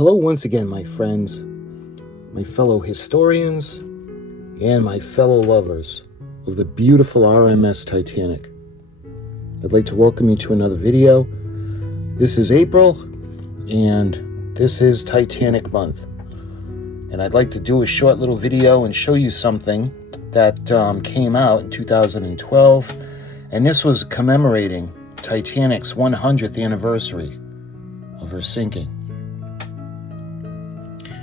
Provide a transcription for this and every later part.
hello once again, my friends, my fellow historians, and my fellow lovers of the beautiful RMS Titanic. I'd like to welcome you to another video. This is April, and this is Titanic month. And I'd like to do a short little video and show you something that came out in 2012, and this was commemorating Titanic's 100th anniversary of her sinking.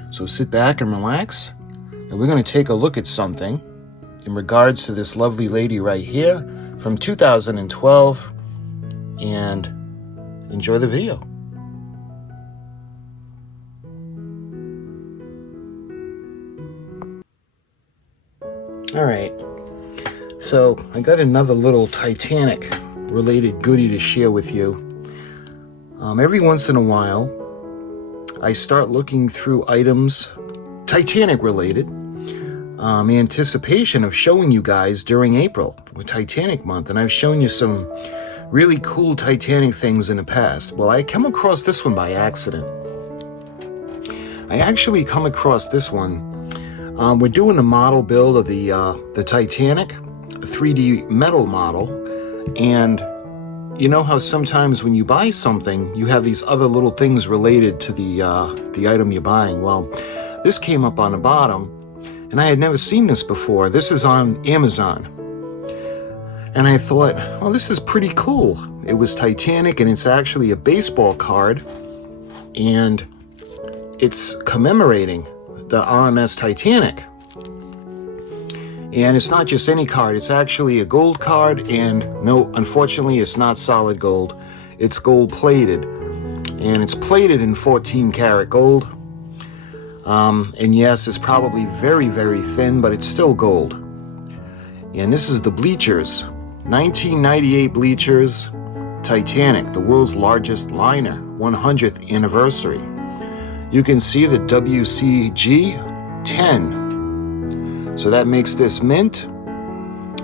So sit back and relax, and we're going to take a look at something in regards to this lovely lady right here from 2012, and enjoy the video. All right, so I got another little Titanic related goodie to share with you. Every once in a while, I start looking through items Titanic related, anticipation of showing you guys during April with Titanic month, and I've shown you some really cool Titanic things in the past. Well, I come across this one by accident. I actually come across this one. We're doing a model build of the Titanic, a 3D metal model, and you know how sometimes when you buy something, you have these other little things related to the item you're buying. Well, this came up on the bottom, and I had never seen this before. This is on Amazon. And I thought, well, this is pretty cool. It was Titanic, and it's actually a baseball card, and it's commemorating the RMS Titanic. And it's not just any card, it's actually a gold card, and no, unfortunately, it's not solid gold. It's gold plated, and it's plated in 14 karat gold. And yes, it's probably very, very thin, but it's still gold. And this is the Bleachers, 1998 Bleachers, Titanic, the world's largest liner, 100th anniversary. You can see the WCG 10. So that makes this mint,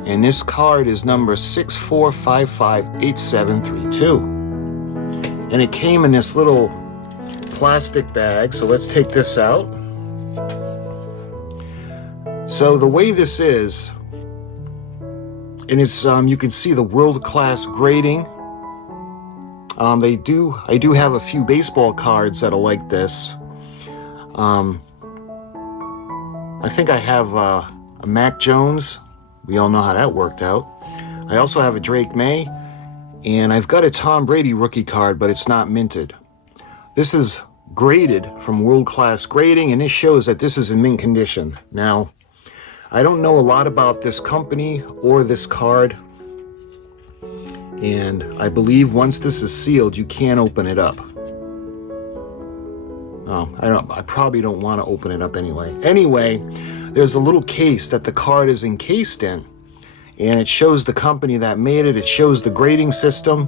and this card is number 64558732. And it came in this little plastic bag, so let's take this out. So the way this is, and it's you can see the world-class grading. I do have a few baseball cards that are like this. I think I have a Mac Jones. We all know how that worked out. I also have a Drake May, and I've got a Tom Brady rookie card, but it's not minted. This is graded from world-class grading, and this shows that this is in mint condition. Now, I don't know a lot about this company or this card, and I believe once this is sealed, you can't open it up. Oh, I probably don't want to open it up anyway. Anyway, there's a little case that the card is encased in, and it shows the company that made it. It shows the grading system,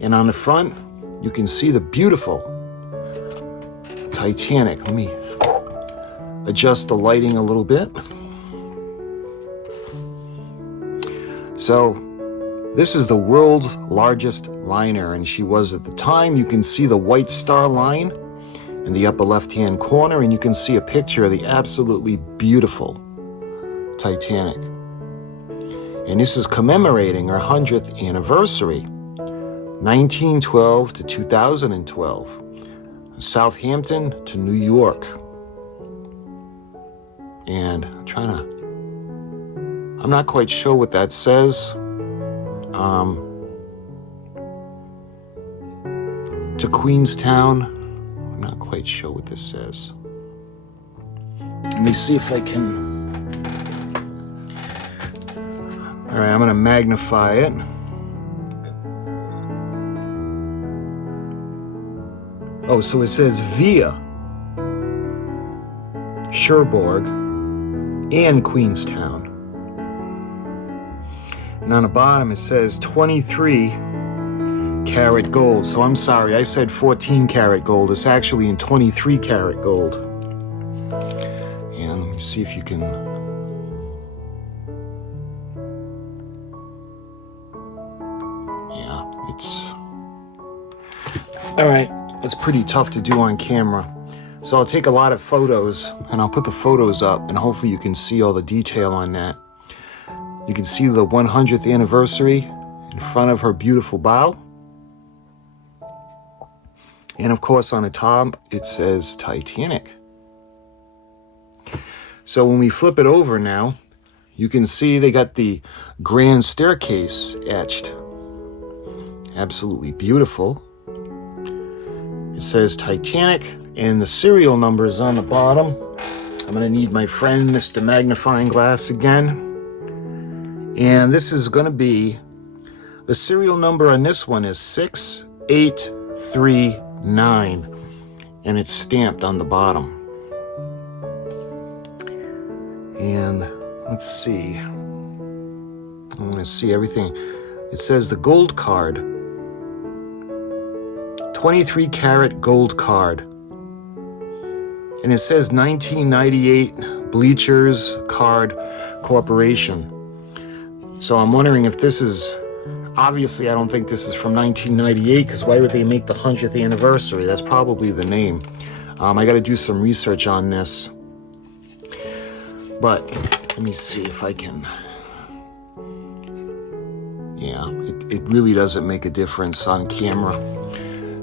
and on the front, you can see the beautiful Titanic. Let me adjust the lighting a little bit. So, this is the world's largest liner, and she was at the time. You can see the White Star Line in the upper left-hand corner, and you can see a picture of the absolutely beautiful Titanic. And this is commemorating her 100th anniversary, 1912 to 2012, Southampton to New York. And I'm not quite sure what that says. To Queenstown. I'm not quite sure what this says. Let me see if I can. All right, I'm going to magnify it. Oh, so it says via Cherbourg and Queenstown. And on the bottom it says 23 karat gold. So I'm sorry, I said 14 karat gold. It's actually in 23 karat gold. And let me see if you can. Yeah, it's all right. It's pretty tough to do on camera. So I'll take a lot of photos, and I'll put the photos up, and hopefully you can see all the detail on that. You can see the 100th anniversary in front of her beautiful bow. And of course on the top it says Titanic. So when we flip it over now, you can see they got the grand staircase etched. Absolutely beautiful. It says Titanic, and the serial number is on the bottom. I'm going to need my friend Mr. Magnifying Glass again. And this is going to be, the serial number on this one is 6839, and it's stamped on the bottom. And let's see. I want to see everything. It says the gold card. 23 karat gold card. And it says 1998 Bleachers Card Corporation. So I'm wondering if this is, obviously I don't think this is from 1998, because why would they make the 100th anniversary? That's probably the name. I got to do some research on this. But let me see if I can. Yeah, it really doesn't make a difference on camera.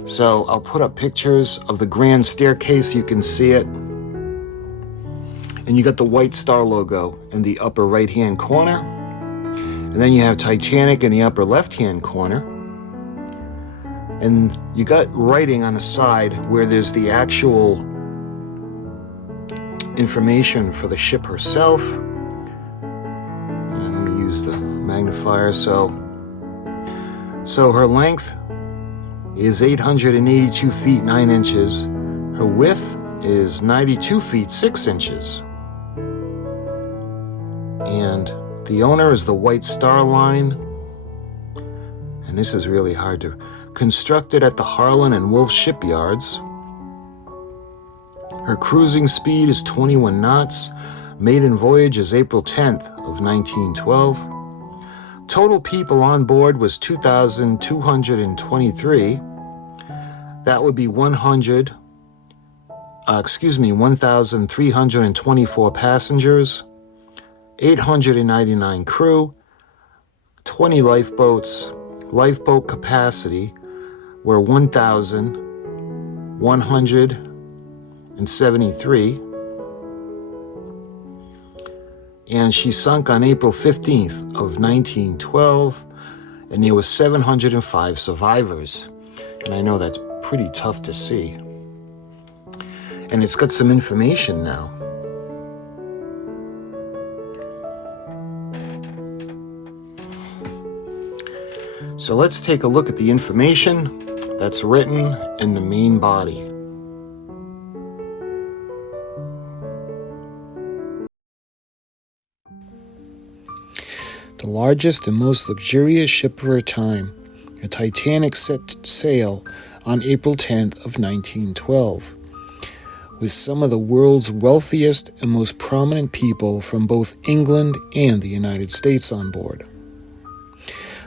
So I'll put up pictures of the grand staircase. You can see it. And you got the White Star logo in the upper right-hand corner. And then you have Titanic in the upper left-hand corner. And you got writing on the side where there's the actual information for the ship herself. And let me use the magnifier. So her length is 882 feet 9 inches. Her width is 92 feet 6 inches. And the owner is the White Star Line. And this is really hard to. Constructed at the Harlan and Wolff shipyards. Her cruising speed is 21 knots. Maiden voyage is April 10th of 1912. Total people on board was 2,223. That would be 1,324 passengers, 899 crew, 20 lifeboats. Lifeboat capacity were 1,173. And she sunk on April 15th of 1912, and there were 705 survivors. And I know that's pretty tough to see. And it's got some information now. So let's take a look at the information that's written in the main body. The largest and most luxurious ship of her time, the Titanic set sail on April 10th of 1912, with some of the world's wealthiest and most prominent people from both England and the United States on board.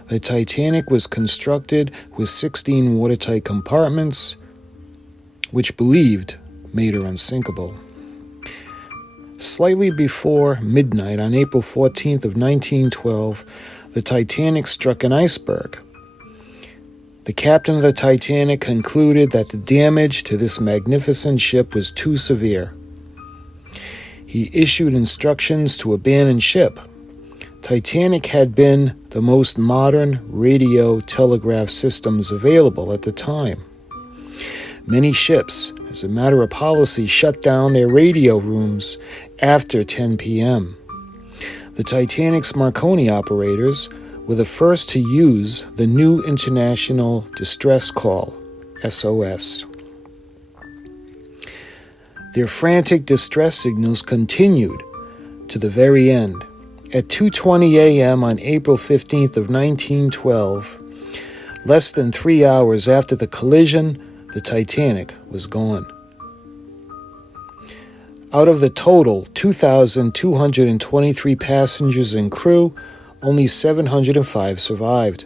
The Titanic was constructed with 16 watertight compartments, which believed made her unsinkable. Slightly before midnight on April 14th of 1912, the Titanic struck an iceberg. The captain of the Titanic concluded that the damage to this magnificent ship was too severe. He issued instructions to abandon ship. Titanic had been the most modern radio telegraph systems available at the time. Many ships, as a matter of policy, shut down their radio rooms after 10 p.m. The Titanic's Marconi operators were the first to use the new International Distress Call, SOS. Their frantic distress signals continued to the very end. At 2:20 a.m. on April 15th of 1912, less than 3 hours after the collision, the Titanic was gone. Out of the total 2,223 passengers and crew, only 705 survived.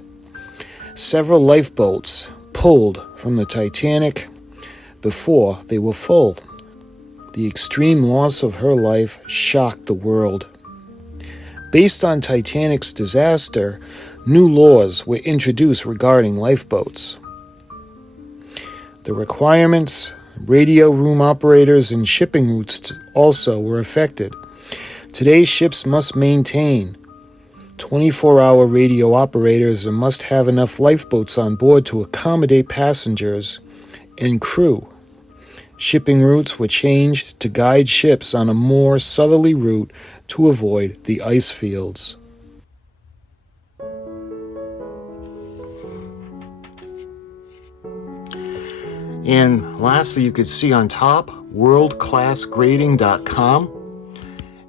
Several lifeboats pulled from the Titanic before they were full. The extreme loss of her life shocked the world. Based on Titanic's disaster, new laws were introduced regarding lifeboats. The requirements, radio room operators, and shipping routes also were affected. Today's ships must maintain 24-hour radio operators and must have enough lifeboats on board to accommodate passengers and crew. Shipping routes were changed to guide ships on a more southerly route to avoid the ice fields. And lastly, you could see on top, worldclassgrading.com.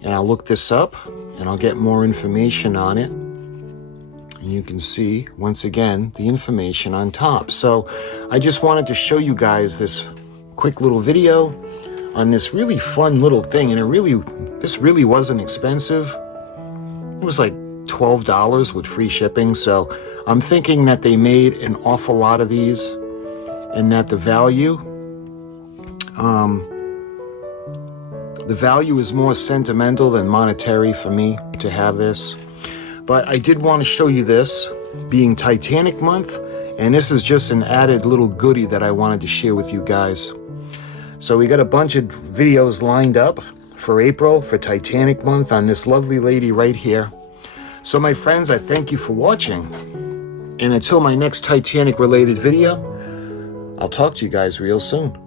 And I'll look this up and I'll get more information on it. And you can see, once again, the information on top. So I just wanted to show you guys this quick little video on this really fun little thing. And this really wasn't expensive. It was like $12 with free shipping. So I'm thinking that they made an awful lot of these and that the value is more sentimental than monetary for me to have this. But I did want to show you this, being Titanic month, and this is just an added little goodie that I wanted to share with you guys. So we got a bunch of videos lined up for April, for Titanic month, on this lovely lady right here. So my friends, I thank you for watching. And until my next Titanic related video, I'll talk to you guys real soon.